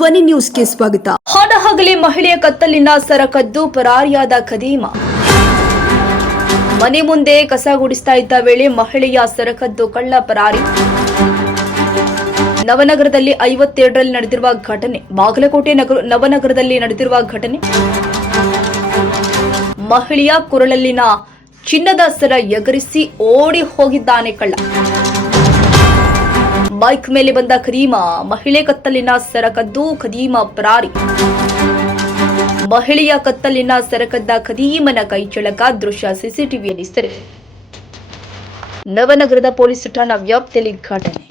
ಧ್ವನಿ ನ್ಯೂಸ್ಗೆ ಸ್ವಾಗತ. ಹಾಡಹಗಲಿ ಮಹಿಳೆಯ ಕತ್ತಲಿನ ಸರಕದ್ದು ಪರಾರಿಯಾದ ಖದೀಮ. ಮನೆ ಮುಂದೆ ಕಸ ಗುಡಿಸ್ತಾ ಇದ್ದ ವೇಳೆ ಮಹಿಳೆಯ ಸರಕದ್ದು ಕಳ್ಳ ಪರಾರಿ. ನವನಗರದಲ್ಲಿ 52ರಲ್ಲಿ ನಡೆದಿರುವ ಘಟನೆ. ಬಾಗಲಕೋಟೆ ನವನಗರದಲ್ಲಿ ನಡೆದಿರುವ ಘಟನೆ. ಮಹಿಳೆಯ ಕೊರಳಲ್ಲಿನ ಚಿನ್ನದ ಸರ ಎಗರಿಸಿ ಓಡಿ ಹೋಗಿದ್ದಾನೆ ಕಳ್ಳ. ಬೈಕ್ ಮೇಲೆ ಬಂದ ಖದೀಮ ಮಹಿಳೆ ಕತ್ತಲಿನ ಸರ ಕದ್ದು ಖದೀಮ ಪರಾರಿ. ಮಹಿಳೆಯ ಕತ್ತಲಿನ ಸರಕದ್ದ ಖದೀಮನ ಕೈಚಳಕ ದೃಶ್ಯ ಸಿಸಿಟಿವಿಯಲ್ಲಿ ಸೆರೆ. ನವನಗರದ ಪೊಲೀಸ್ ಠಾಣಾ ವ್ಯಾಪ್ತಿಯಲ್ಲಿ ಘಟನೆ.